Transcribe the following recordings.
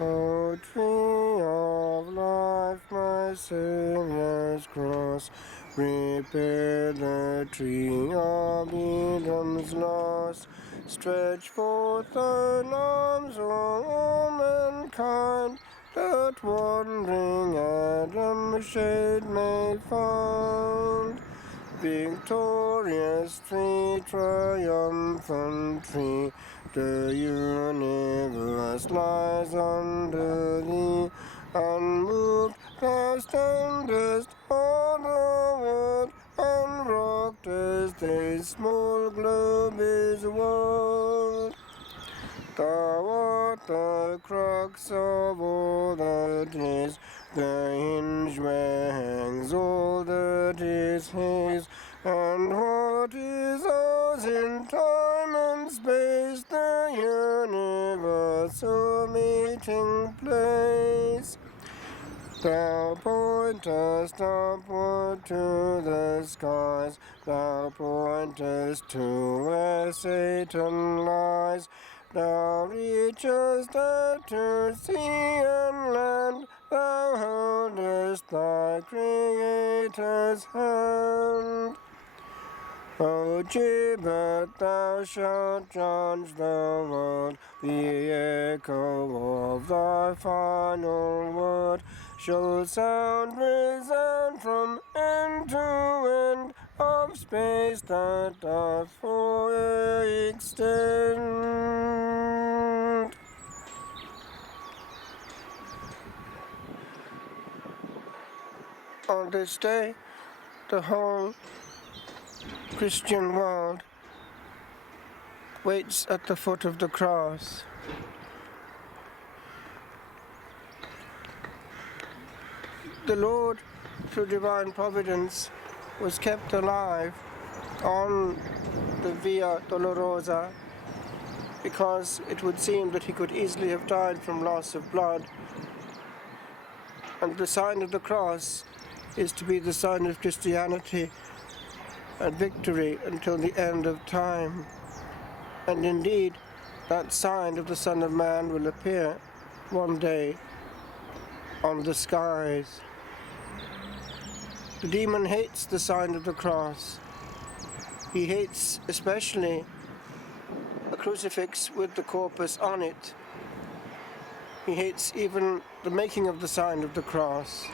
O tree of life, my Saviour's cross, prepare the tree of Edom's loss. Stretch forth thine arms, O mankind, that wandering Adam shade may find. Victorious tree, triumphant tree, the universe lies under thee. Unmoved thou standest on the world, unrocked as this small globe is whirled. Thou art the crux of all that is, the hinge where hangs all that is his, and what is ours in time and space, the universal meeting place. Thou pointest upward to the skies, thou pointest to where Satan lies. Thou reachest out to sea and land, thou holdest thy Creator's hand. O Gibbet, thou shalt judge the world, the echo of thy final word shall resound from end to end of space that doth far extend. On this day, the whole Christian world waits at the foot of the cross. The Lord, through divine providence, was kept alive on the Via Dolorosa because it would seem that he could easily have died from loss of blood. And the sign of the cross is to be the sign of Christianity and victory until the end of time. And indeed, that sign of the Son of Man will appear one day on the skies. The demon hates the sign of the cross. He hates especially a crucifix with the corpus on it. He hates even the making of the sign of the cross,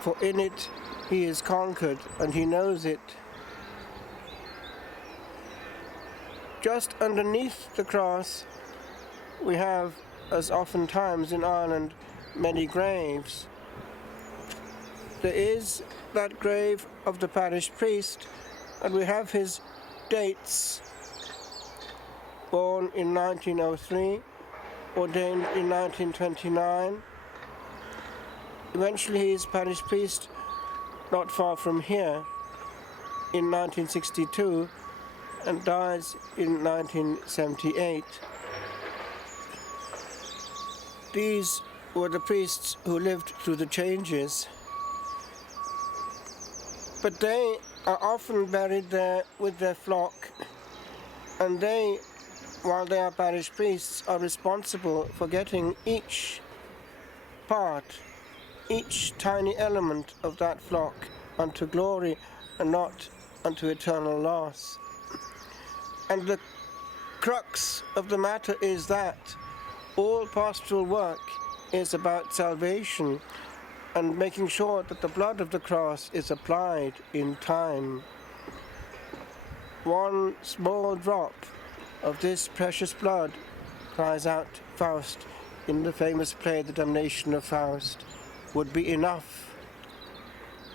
for in it he is conquered, and he knows it. Just underneath the cross, we have, as oftentimes in Ireland, many graves. There is that grave of the Parish Priest, and we have his dates: born in 1903, ordained in 1929. Eventually he is Parish Priest not far from here in 1962 and dies in 1978. These were the priests who lived through the changes, but they are often buried there with their flock, and they, while they are parish priests, are responsible for getting each part, each tiny element of that flock unto glory and not unto eternal loss. And the crux of the matter is that all pastoral work is about salvation and making sure that the blood of the cross is applied in time. One small drop of this precious blood, cries out Faust in the famous play The Damnation of Faust, would be enough.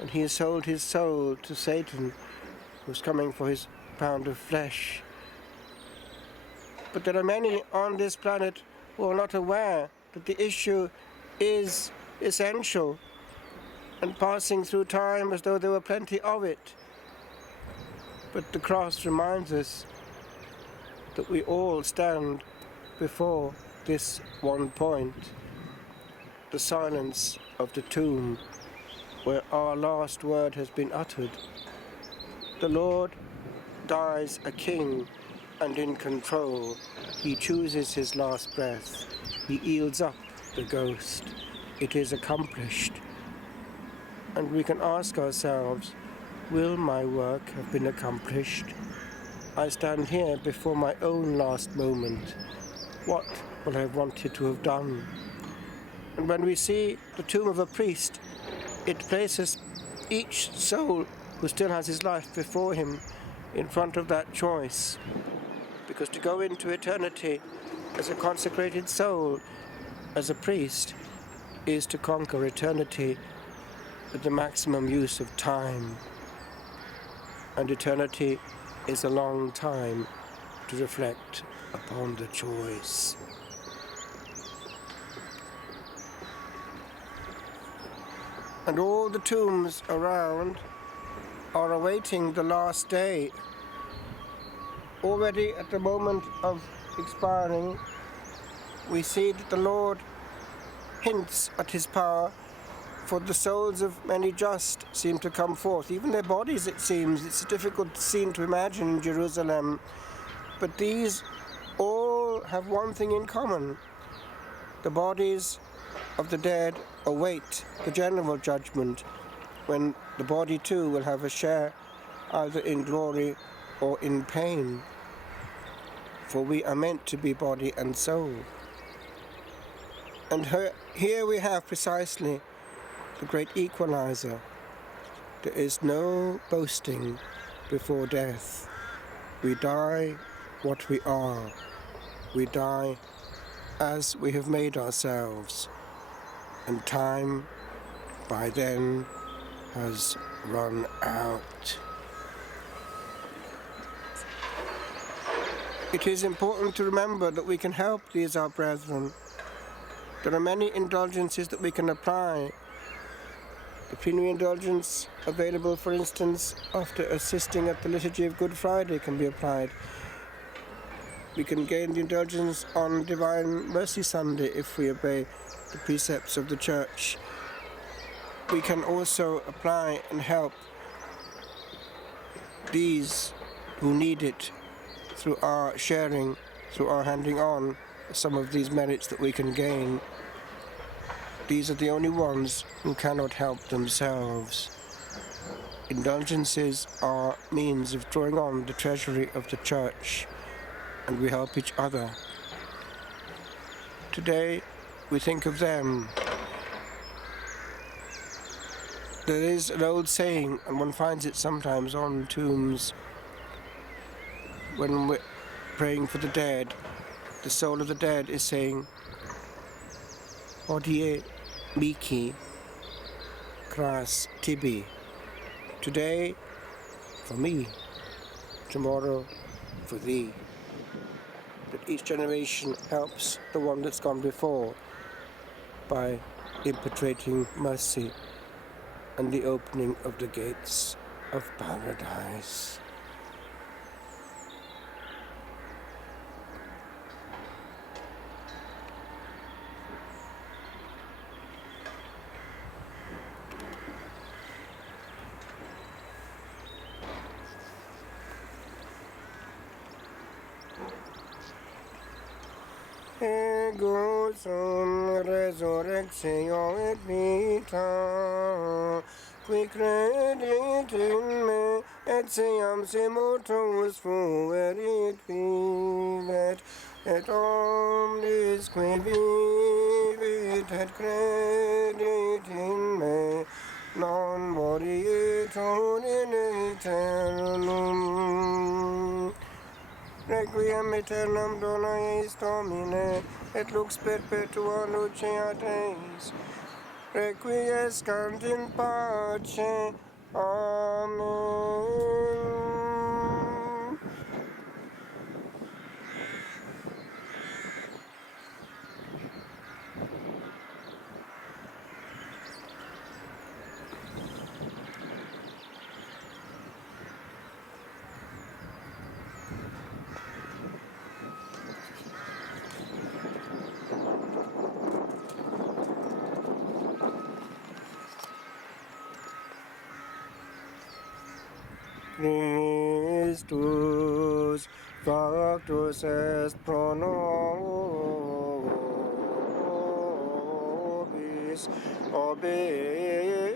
And he has sold his soul to Satan, who's coming for his pound of flesh. But there are many on this planet who are not aware that the issue is essential and passing through time as though there were plenty of it. But the cross reminds us that we all stand before this one point, the silence of the tomb, where our last word has been uttered. The Lord dies a king and in control. He chooses his last breath. he yields up the ghost. It is accomplished. And we can ask ourselves, will my work have been accomplished? I stand here before my own last moment. What will I have wanted to have done? And when we see the tomb of a priest, it places each soul who still has his life before him in front of that choice. Because to go into eternity as a consecrated soul, as a priest, is to conquer eternity with the maximum use of time. And eternity is a long time to reflect upon the choice. And all the tombs around are awaiting the last day. Already at the moment of expiring, we see that the Lord hints at his power, for the souls of many just seem to come forth. Even their bodies, it seems. It's a difficult scene to imagine in Jerusalem. But these all have one thing in common. The bodies of the dead await the general judgment, when the body too will have a share either in glory or in pain. For we are meant to be body and soul. And here we have precisely the great equalizer. There is no boasting before death. We die what we are. We die as we have made ourselves. And time by then has run out. It is important to remember that we can help these our brethren. There are many indulgences that we can apply. The plenary indulgence available, for instance, after assisting at the Liturgy of Good Friday can be applied. We can gain the indulgence on Divine Mercy Sunday if we obey the precepts of the Church. We can also apply and help these who need it through our sharing, through our handing on some of these merits that we can gain. These are the only ones who cannot help themselves. Indulgences are means of drawing on the treasury of the Church, and we help each other. Today, we think of them. There is an old saying, and one finds it sometimes on tombs, when we're praying for the dead, the soul of the dead is saying, Hodie Miki Kras Tibi. Today, for me, tomorrow, for thee. That each generation helps the one that's gone before by impetrating mercy and the opening of the gates of paradise. Ego sum resurrectio et vita, qui credit in me, et seam se mortuus fuerit vivet, et omnis qui vivit et credit in me, non moritur in aeternum. Requiem aeternam dona eis Domine, et lux perpetua luceat eis. Requiescant in pace. Amen. Christus factus est pro nobis. obedience,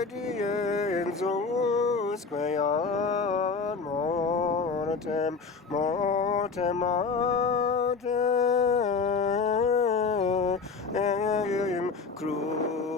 obedience, usque ad mortem, mortem, mortem, crucis